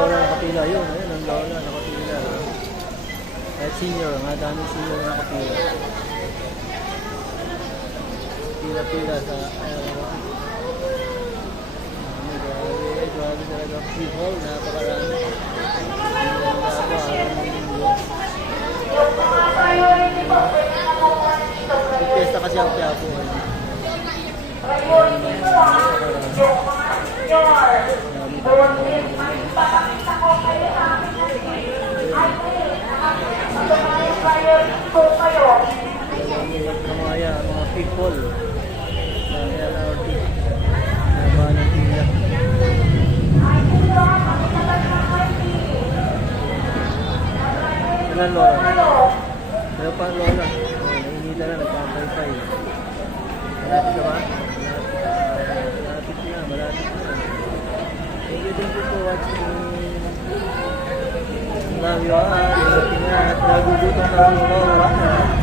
lola nakapila. Yun, ayun, ang lola nakapila. Kahit senior, nga daming senior nakapila. Pila-pila sa grabe talaga people, napakarami. Fiesta kasi ang Quiapo. Mga people ng LRT naba ng pila. Ilan lola? Meron pa lola. Nainita na, nagpapay-pay. Malapit ka ba? Malapit na. Thank you for watching. Love you all. Ingat. Nagugutom na rin lola.